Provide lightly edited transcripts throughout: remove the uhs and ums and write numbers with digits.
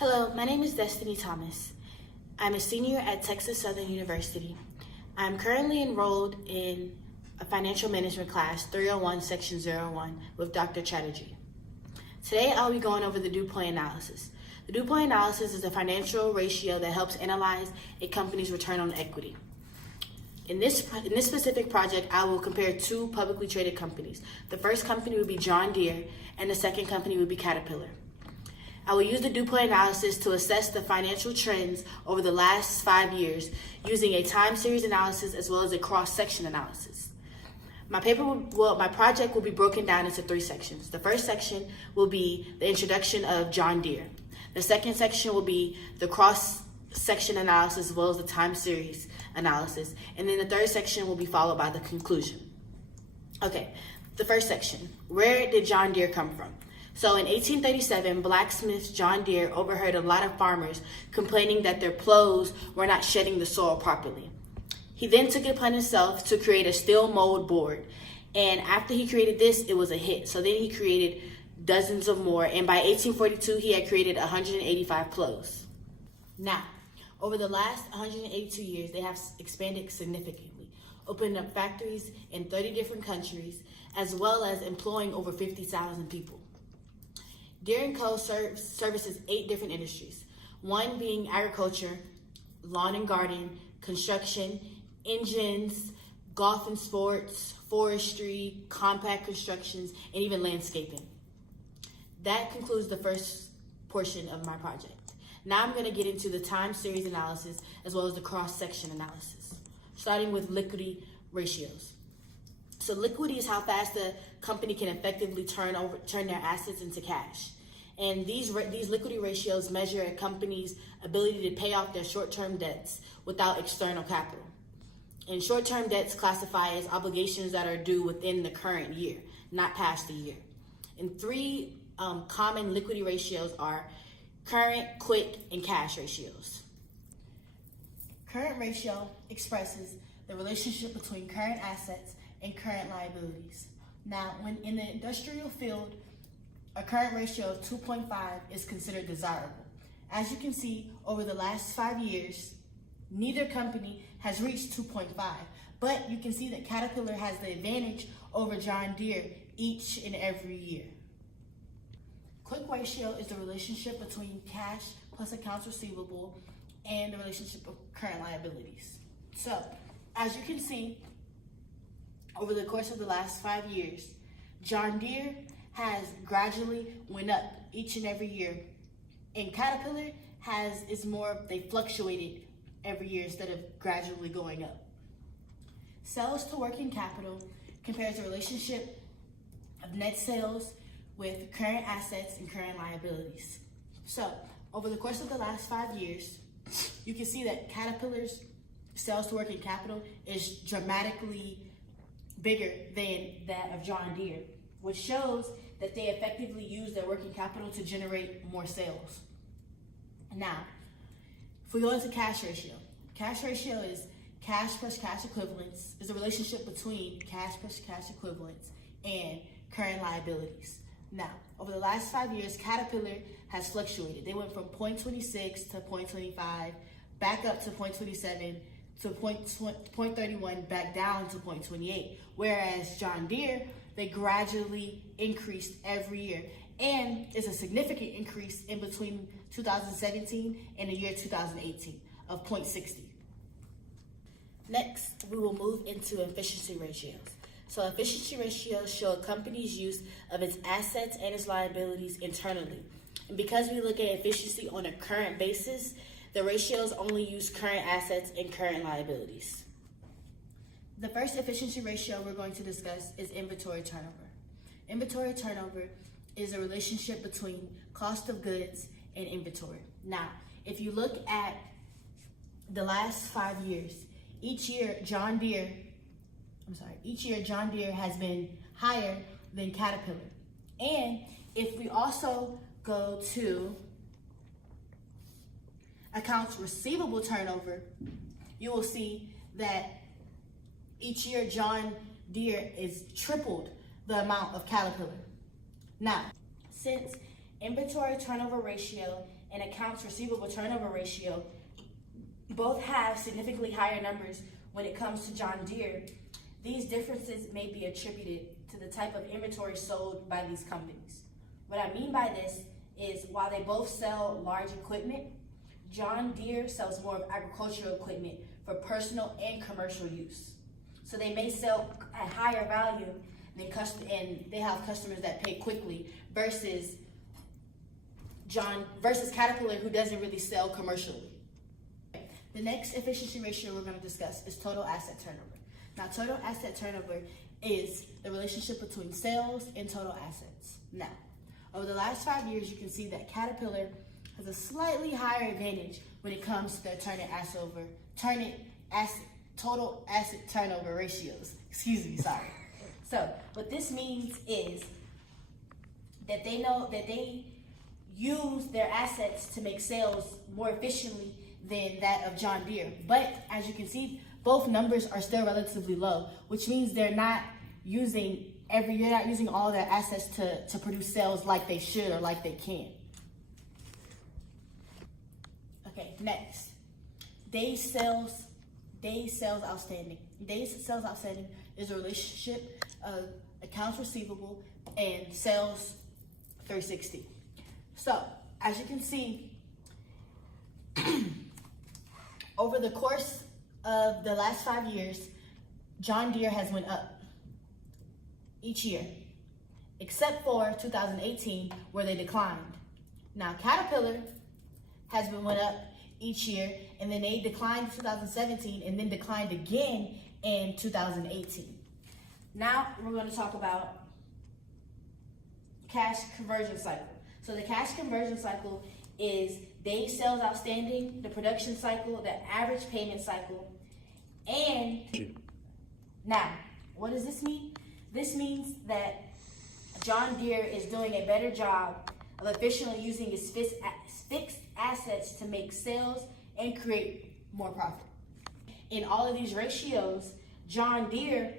Hello, my name is Destiny Thomas. I'm a senior at Texas Southern University. I'm currently enrolled in a financial management class 301 section 01 with Dr. Chatterjee. Today I'll be going over the dew point analysis. The dew point analysis is a financial ratio that helps analyze a company's return on equity. In this specific project, I will compare two publicly traded companies. The first company would be John Deere and the second company would be Caterpillar. I will use the dew point analysis to assess the financial trends over the last 5 years using a time series analysis as well as a cross-section analysis. My project will be broken down into 3 sections. The first section will be the introduction of John Deere. The second section will be the cross-section analysis as well as the time series analysis. And then the third section will be followed by the conclusion. Okay, the first section. Where did John Deere come from? So in 1837, blacksmith John Deere overheard a lot of farmers complaining that their plows were not shedding the soil properly. He then took it upon himself to create a steel mold board. And after he created this, it was a hit. So then he created dozens of more. And by 1842, he had created 185 plows. Now, over the last 182 years, they have expanded significantly, opening up factories in 30 different countries, as well as employing over 50,000 people. Deere & Co. services 8 different industries, one being agriculture, lawn and garden, construction, engines, golf and sports, forestry, compact constructions, and even landscaping. That concludes the first portion of my project. Now I'm going to get into the time series analysis as well as the cross-section analysis, starting with liquidity ratios. So liquidity is how fast the company can effectively turn their assets into cash. And these liquidity ratios measure a company's ability to pay off their short-term debts without external capital. And short-term debts classify as obligations that are due within the current year, not past the year. And 3 common liquidity ratios are current, quick, and cash ratios. Current ratio expresses the relationship between current assets and current liabilities. Now, when in the industrial field, a current ratio of 2.5 is considered desirable. As you can see, over the last 5 years, neither company has reached 2.5, but you can see that Caterpillar has the advantage over John Deere each and every year. Quick ratio is the relationship between cash plus accounts receivable and the relationship of current liabilities. So, as you can see, over the course of the last 5 years, John Deere has gradually went up each and every year. And Caterpillar they fluctuated every year instead of gradually going up. Sales to working capital compares the relationship of net sales with current assets and current liabilities. So, over the course of the last 5 years, you can see that Caterpillar's sales to working capital is dramatically bigger than that of John Deere, which shows that they effectively use their working capital to generate more sales. Now, if we go into cash ratio is cash plus cash equivalents, is the relationship between cash plus cash equivalents and current liabilities. Now, over the last 5 years, Caterpillar has fluctuated. They went from 0.26 to 0.25, back up to 0.27, to 0.31, back down to 0.28. Whereas John Deere, they gradually increased every year. And it's a significant increase in between 2017 and the year 2018 of 0.60. Next, we will move into efficiency ratios. So efficiency ratios show a company's use of its assets and its liabilities internally. And because we look at efficiency on a current basis, the ratios only use current assets and current liabilities. The first efficiency ratio we're going to discuss is inventory turnover. Inventory turnover is a relationship between cost of goods and inventory. Now, if you look at the last 5 years, each year John Deere has been higher than Caterpillar. And if we also go to accounts receivable turnover, you will see that each year John Deere is tripled the amount of Caterpillar. Now, since inventory turnover ratio and accounts receivable turnover ratio both have significantly higher numbers when it comes to John Deere, these differences may be attributed to the type of inventory sold by these companies. What I mean by this is while they both sell large equipment, John Deere sells more of agricultural equipment for personal and commercial use. So they may sell at higher value and they have customers that pay quickly versus Caterpillar, who doesn't really sell commercially. The next efficiency ratio we're going to discuss is total asset turnover. Now, total asset turnover is the relationship between sales and total assets. Now, over the last 5 years, you can see that Caterpillar has a slightly higher advantage when it comes to their total asset turnover ratios. Excuse me, sorry. So, what this means is that they know that they use their assets to make sales more efficiently than that of John Deere. But as you can see, both numbers are still relatively low, which means you're not using all their assets to produce sales like they should or like they can. Okay, next. Days sales outstanding. Days sales outstanding is a relationship of accounts receivable and sales 360. So, as you can see, over the course of the last 5 years, John Deere has went up each year, except for 2018 where they declined. Now, Caterpillar went up each year, and then they declined in 2017 and then declined again in 2018. Now, we're going to talk about cash conversion cycle. So the cash conversion cycle is days sales outstanding, the production cycle, the average payment cycle, and now, what does this mean? This means that John Deere is doing a better job of efficiently using his fixed assets to make sales and create more profit. In all of these ratios, John Deere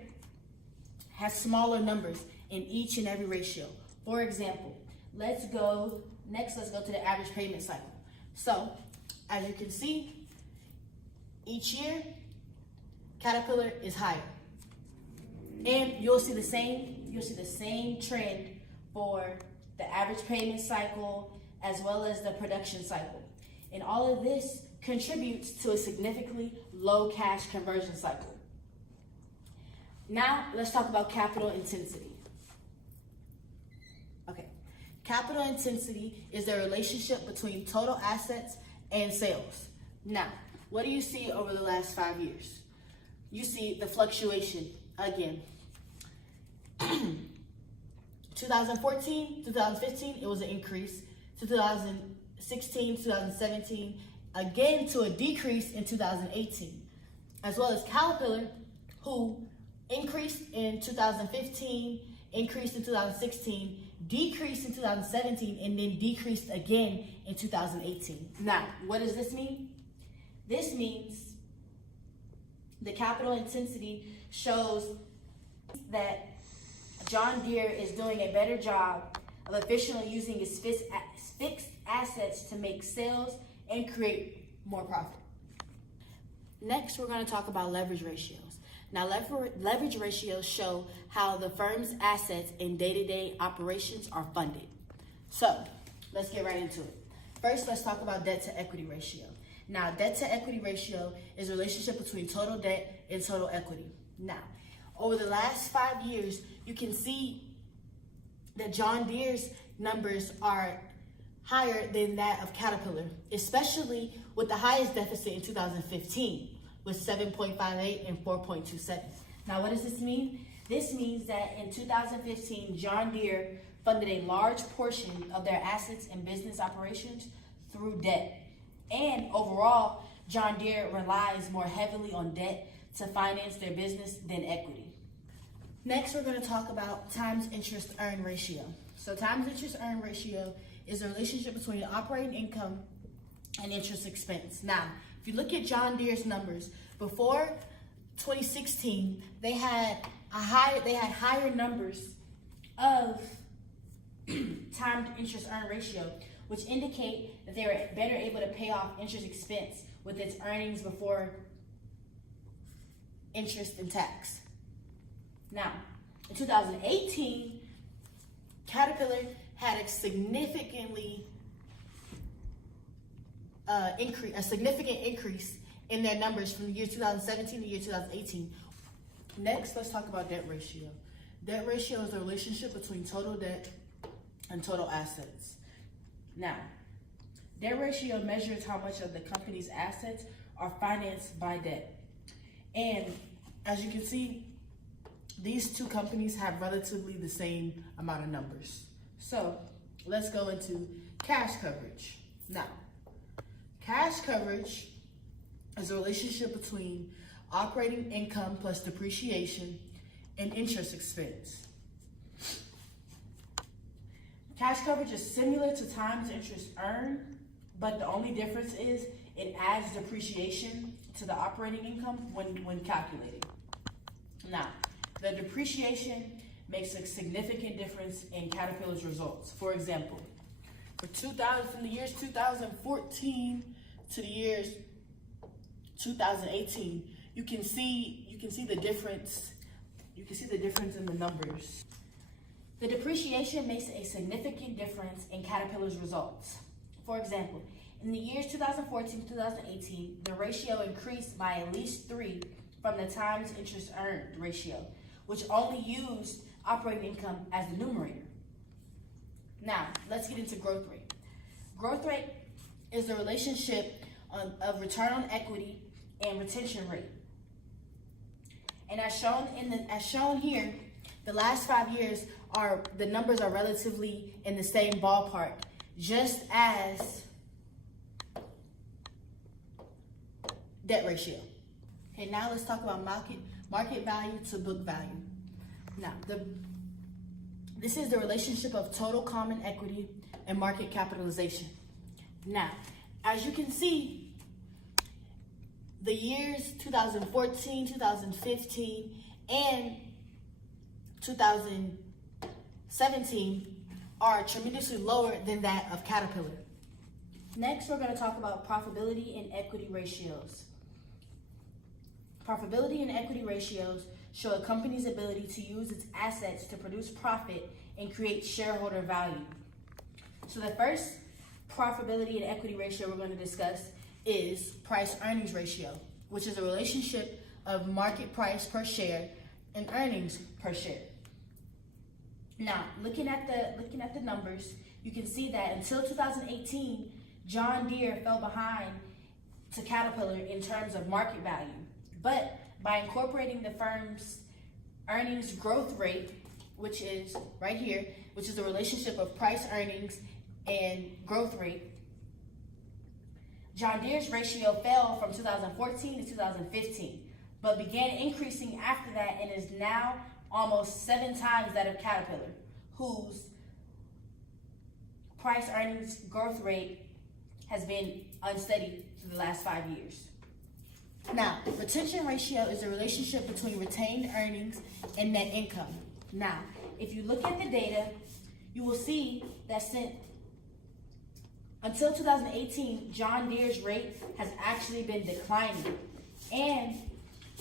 has smaller numbers in each and every ratio. For example, let's go to the average payment cycle. So, as you can see, each year, Caterpillar is higher. And you'll see the same trend for the average payment cycle as well as the production cycle. And all of this contributes to a significantly low cash conversion cycle. Now, let's talk about capital intensity. Okay, capital intensity is the relationship between total assets and sales. Now, what do you see over the last 5 years? You see the fluctuation again. 2014, 2015, it was an increase. 2016, 2017, again to a decrease in 2018. As well as Caterpillar, who increased in 2015, increased in 2016, decreased in 2017, and then decreased again in 2018. Now, what does this mean? This means the capital intensity shows that John Deere is doing a better job of efficiently using his fixed assets to make sales and create more profit. Next, we're going to talk about leverage ratios. Now, leverage ratios show how the firm's assets in day-to-day operations are funded. So, let's get right into it. First, let's talk about debt-to-equity ratio. Now, debt-to-equity ratio is a relationship between total debt and total equity. Now, over the last 5 years, you can see that John Deere's numbers are higher than that of Caterpillar, especially with the highest deficit in 2015 with 7.58 and 4.27. Now, what does this mean? This means that in 2015, John Deere funded a large portion of their assets and business operations through debt. And overall, John Deere relies more heavily on debt to finance their business than equity. Next, we're going to talk about times interest earned ratio. So times interest earned ratio is the relationship between operating income and interest expense. Now, if you look at John Deere's numbers, before 2016, they had higher numbers of timed interest earned ratio, which indicate that they are better able to pay off interest expense with its earnings before interest and tax. Now, in 2018, Caterpillar had a significant increase in their numbers from the year 2017 to the year 2018. Next, let's talk about debt ratio. Debt ratio is the relationship between total debt and total assets. Now, debt ratio measures how much of the company's assets are financed by debt. And as you can see, these two companies have relatively the same amount of numbers. So let's go into cash coverage. Now, cash coverage is a relationship between operating income plus depreciation and interest expense. Cash coverage is similar to times interest earned, but the only difference is it adds depreciation to the operating income when calculating. Now, the depreciation makes a significant difference in Caterpillar's results. For example, from the years 2014 to the years 2018, you can see the difference. You can see the difference in the numbers. The depreciation makes a significant difference in Caterpillar's results. For example, in the years 2014 to 2018, the ratio increased by at least 3 from the times interest earned ratio, which only used operating income as the numerator. Now, let's get into growth rate. Growth rate is the relationship of return on equity and retention rate. And as shown here, the last 5 years the numbers are relatively in the same ballpark, just as debt ratio. Okay, now let's talk about market value to book value. Now, this is the relationship of total common equity and market capitalization. Now, as you can see, the years 2014, 2015, and 2017 are tremendously lower than that of Caterpillar. Next, we're going to talk about profitability and equity ratios. Profitability and equity ratios show a company's ability to use its assets to produce profit and create shareholder value. So the first profitability and equity ratio we're going to discuss is price earnings ratio, which is a relationship of market price per share and earnings per share. Now, looking at the numbers, you can see that until 2018, John Deere fell behind to Caterpillar in terms of market value. But by incorporating the firm's earnings growth rate, which is right here, which is the relationship of price earnings and growth rate, John Deere's ratio fell from 2014 to 2015, but began increasing after that and is now almost 7 times that of Caterpillar, whose price earnings growth rate has been unsteady for the last 5 years. Now, retention ratio is the relationship between retained earnings and net income. Now, if you look at the data, you will see that until 2018, John Deere's rate has actually been declining, and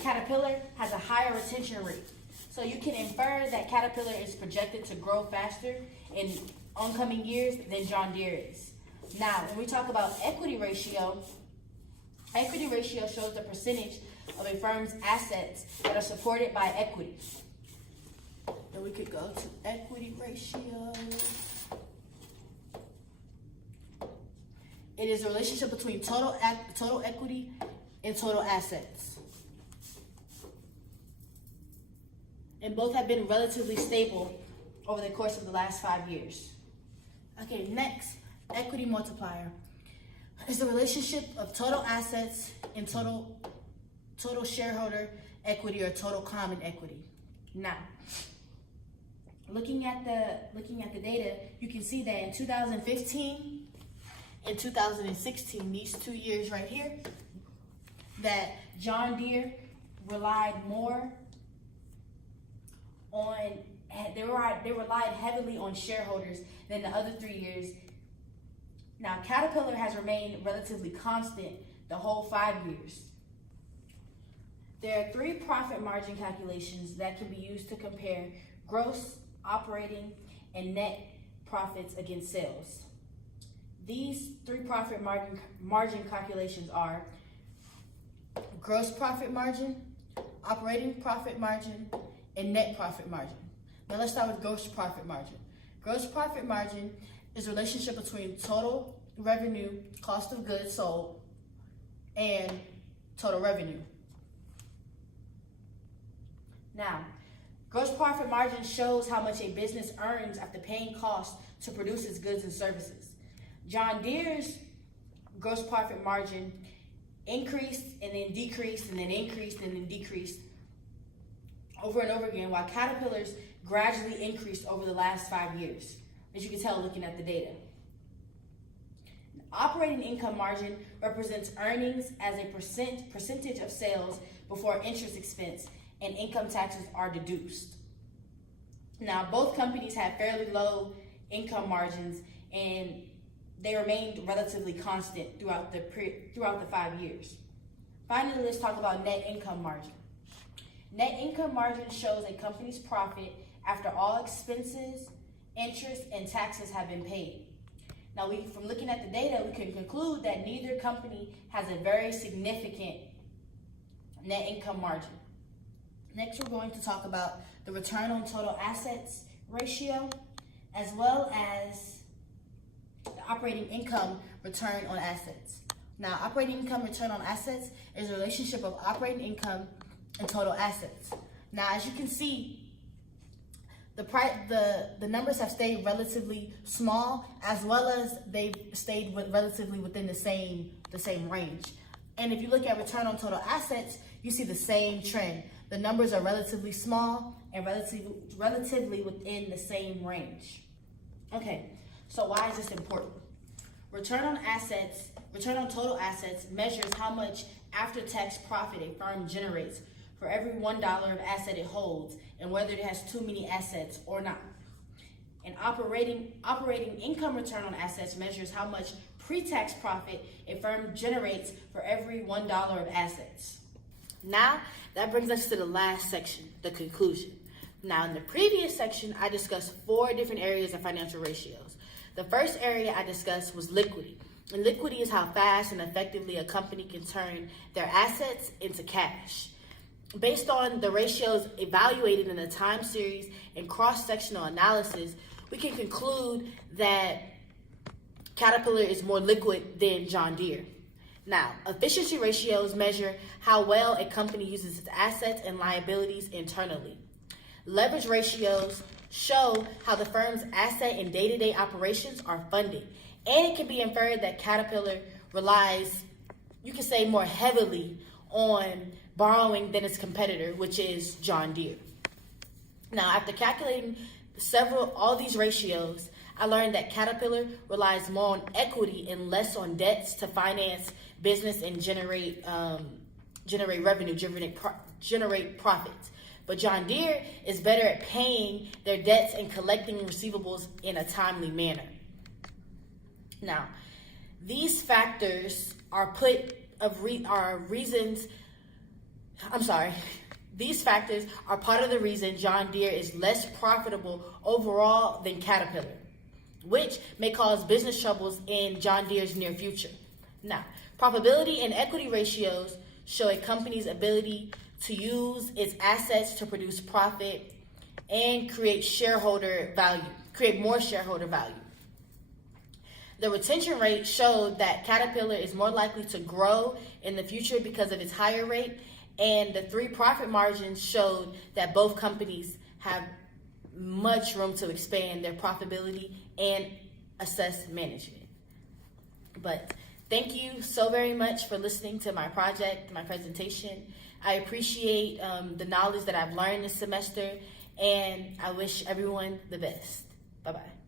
Caterpillar has a higher retention rate. So you can infer that Caterpillar is projected to grow faster in oncoming years than John Deere is. Now, when we talk about equity ratio shows the percentage of a firm's assets that are supported by equity. Then we could go to equity ratio. It is a relationship between total equity and total assets. And both have been relatively stable over the course of the last 5 years. Okay, next, equity multiplier is the relationship of total assets and total shareholder equity or total common equity. Now, looking at the data, you can see that in 2015 and 2016, these 2 years right here, that John Deere relied more on they relied heavily on shareholders than the other 3 years. Now, Caterpillar has remained relatively constant the whole 5 years. There are 3 profit margin calculations that can be used to compare gross, operating, and net profits against sales. These 3 profit margin calculations are gross profit margin, operating profit margin, and net profit margin. Now let's start with gross profit margin. Gross profit margin is a relationship between total revenue, cost of goods sold, and total revenue. Now, gross profit margin shows how much a business earns after paying costs to produce its goods and services. John Deere's gross profit margin increased and then decreased and then increased and then decreased over and over again, while Caterpillar's gradually increased over the last 5 years, as you can tell looking at the data. Operating income margin represents earnings as a percentage of sales before interest expense and income taxes are deduced. Now, both companies had fairly low income margins and they remained relatively constant throughout the 5 years. Finally, let's talk about net income margin. Net income margin shows a company's profit after all expenses, interest, and taxes have been paid. Now, from looking at the data, we can conclude that neither company has a very significant net income margin. Next, we're going to talk about the return on total assets ratio, as well as the operating income return on assets. Now, operating income return on assets is a relationship of operating income and total assets. Now, as you can see, the numbers have stayed relatively small, as well as they've stayed relatively within the same range. And if you look at return on total assets, you see the same trend. The numbers are relatively small and relatively within the same range. Okay, so why is this important? Return on total assets measures how much after-tax profit a firm generates for every $1 of asset it holds, and whether it has too many assets or not. And operating income return on assets measures how much pre-tax profit a firm generates for every $1 of assets. Now, that brings us to the last section, the conclusion. Now, in the previous section, I discussed 4 different areas of financial ratios. The first area I discussed was liquidity. And liquidity is how fast and effectively a company can turn their assets into cash. Based on the ratios evaluated in the time series and cross-sectional analysis, we can conclude that Caterpillar is more liquid than John Deere. Now, efficiency ratios measure how well a company uses its assets and liabilities internally. Leverage ratios show how the firm's asset and day-to-day operations are funded. And it can be inferred that Caterpillar relies, you could say, more heavily on borrowing than its competitor, which is John Deere. Now, after calculating all these ratios, I learned that Caterpillar relies more on equity and less on debts to finance business and generate revenue, generate profits. But John Deere is better at paying their debts and collecting receivables in a timely manner. Now, these factors These factors are part of the reason John Deere is less profitable overall than Caterpillar, which may cause business troubles in John Deere's near future. Now, profitability and equity ratios show a company's ability to use its assets to produce profit and create more shareholder value. The retention rate showed that Caterpillar is more likely to grow in the future because of its higher rate, and the 3 profit margins showed that both companies have much room to expand their profitability and assess management. But thank you so very much for listening to my presentation. I appreciate the knowledge that I've learned this semester, and I wish everyone the best. Bye-bye.